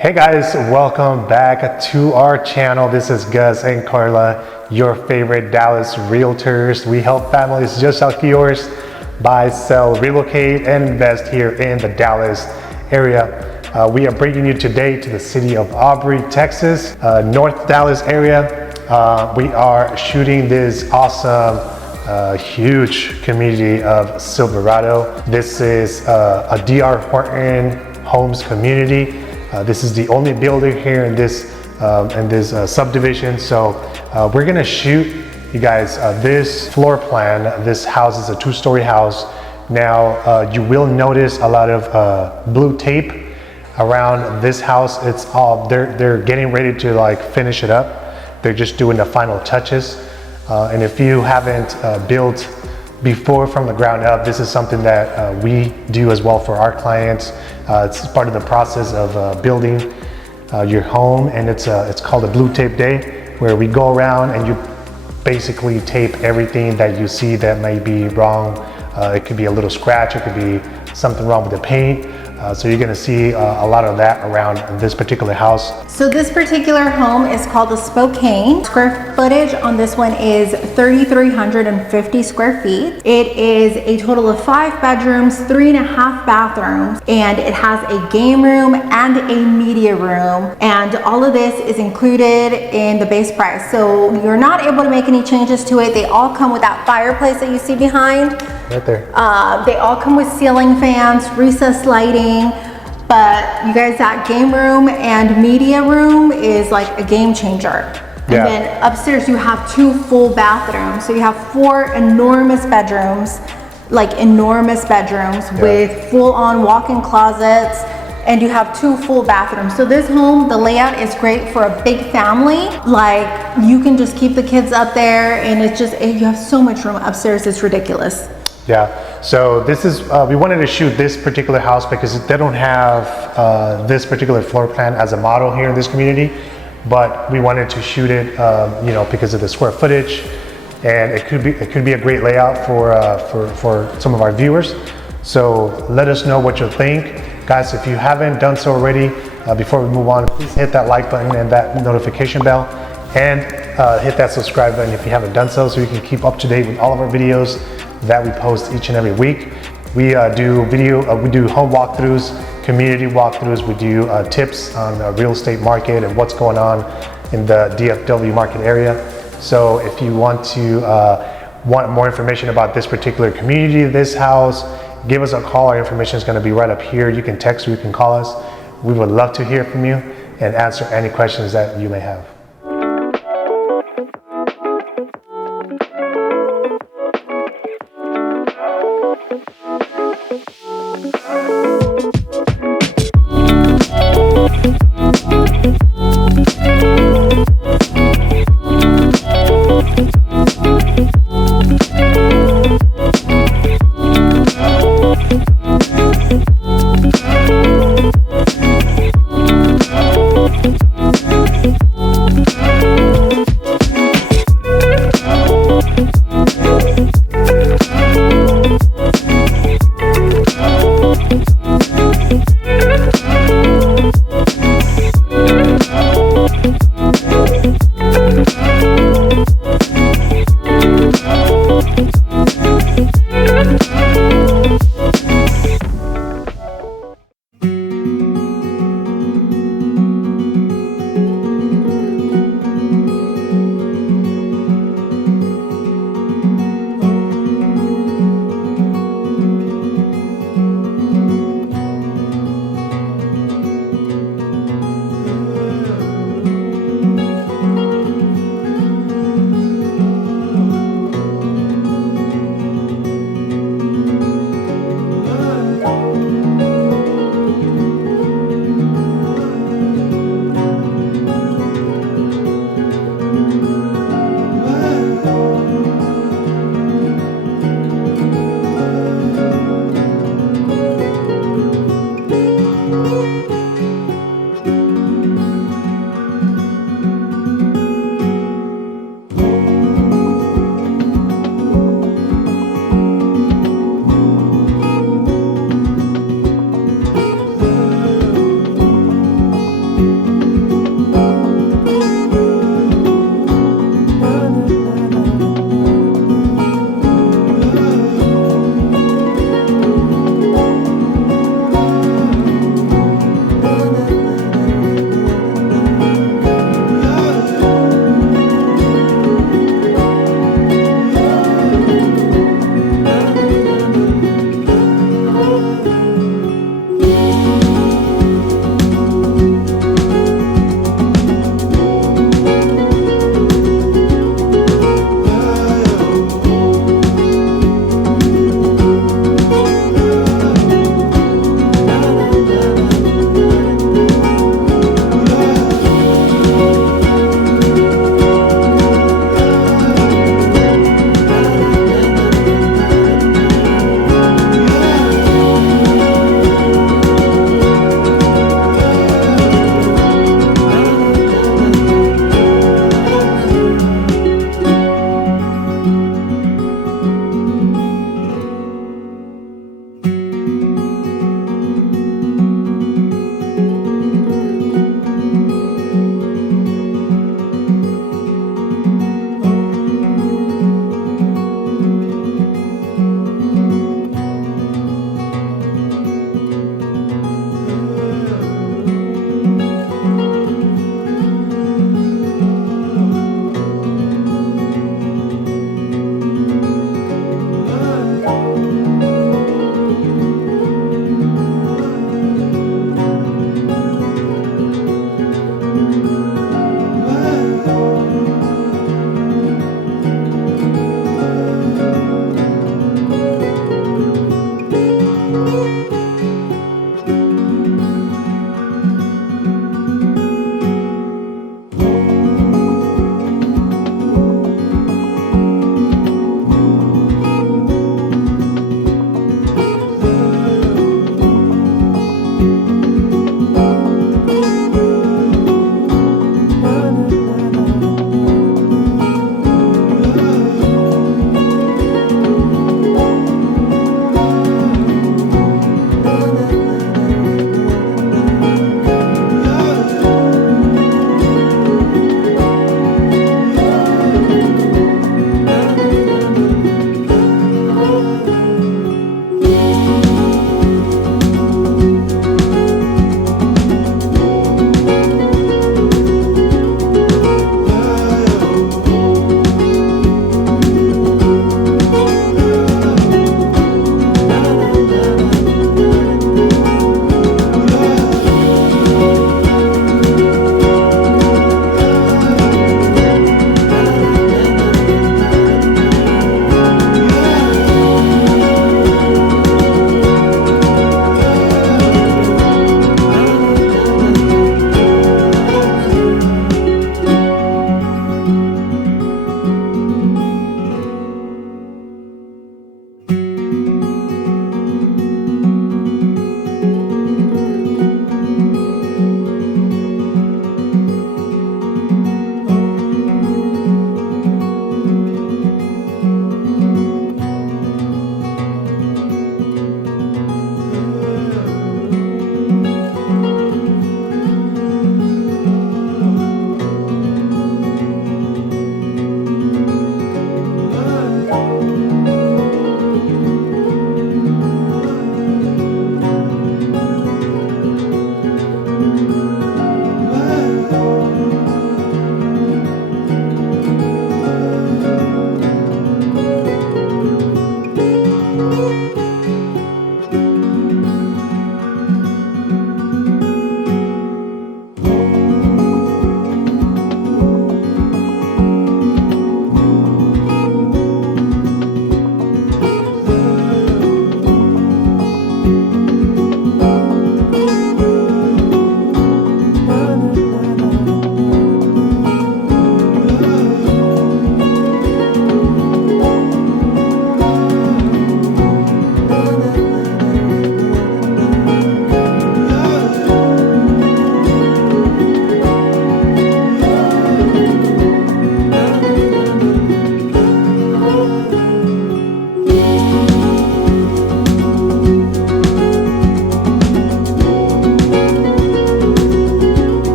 Hey guys, welcome back to our channel. This is Gus and Karla, your favorite Dallas realtors. We help families just like yours buy, sell, relocate, and invest here in the Dallas area. We are bringing you today to the city of Aubrey, Texas, North Dallas area. We are shooting this awesome, huge community of Silverado. This is a DR Horton homes community. This is the only builder here in this subdivision. So we're gonna shoot you guys this floor plan. This house is a two-story house. Now you will notice a lot of blue tape around this house. It's all they're getting ready to like finish it up. They're just doing the final touches. And if you haven't built before from the ground up, this is something that we do as well for our clients. It's part of the process of building your home, and it's called a blue tape day, where we go around and you basically tape everything that you see that may be wrong. It could be a little scratch, it could be something wrong with the paint. So you're gonna see a lot of that around this particular house. So this particular home is called the Spokane. Square footage on this one is 3,350 square feet. It is a total of 5 bedrooms, 3.5 bathrooms, and it has a game room and a media room. And all of this is included in the base price. So you're not able to make any changes to it. They all come with that fireplace that you see behind. Right there. They all come with ceiling fans, recessed lighting, but you guys, that game room and media room is like a game changer. And then upstairs you have 2 full bathrooms. So you have 4 enormous bedrooms, with full-on walk-in closets, and you have 2 full bathrooms. So this home, the layout is great for a big family. Like, you can just keep the kids up there, and it's just, you have so much room upstairs, it's ridiculous. Yeah, so this is, we wanted to shoot this particular house because they don't have this particular floor plan as a model here in this community, but we wanted to shoot it, you know, because of the square footage, and it could be a great layout for some of our viewers. So let us know what you think. Guys, if you haven't done so already, before we move on, please hit that like button and that notification bell, and hit that subscribe button if you haven't done so you can keep up to date with all of our videos that we post each and every week. We do home walkthroughs, community walkthroughs. We do tips on the real estate market and what's going on in the DFW market area. So if you want more information about this particular community, this house, give us a call. Our information is going to be right up here. You can text or you can call us. We would love to hear from you and answer any questions that you may have.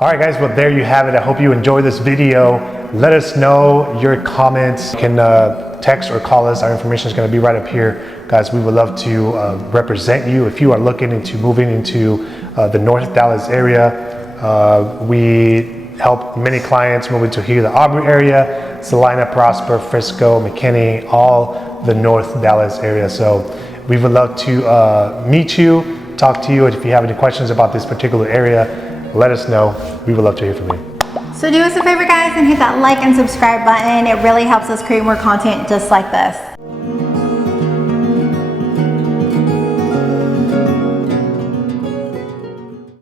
All right, guys, well, there you have it. I hope you enjoyed this video. Let us know your comments. You can text or call us. Our information is going to be right up here. Guys, we would love to represent you if you are looking into moving into the North Dallas area. We help many clients move into here, the Aubrey area, Salina, Prosper, Frisco, McKinney, all the North Dallas area. So we would love to meet you, talk to you. And if you have any questions about this particular area, let us know. We would love to hear from you. So do us a favor, guys, and hit that like and subscribe button. It really helps us create more content just like this.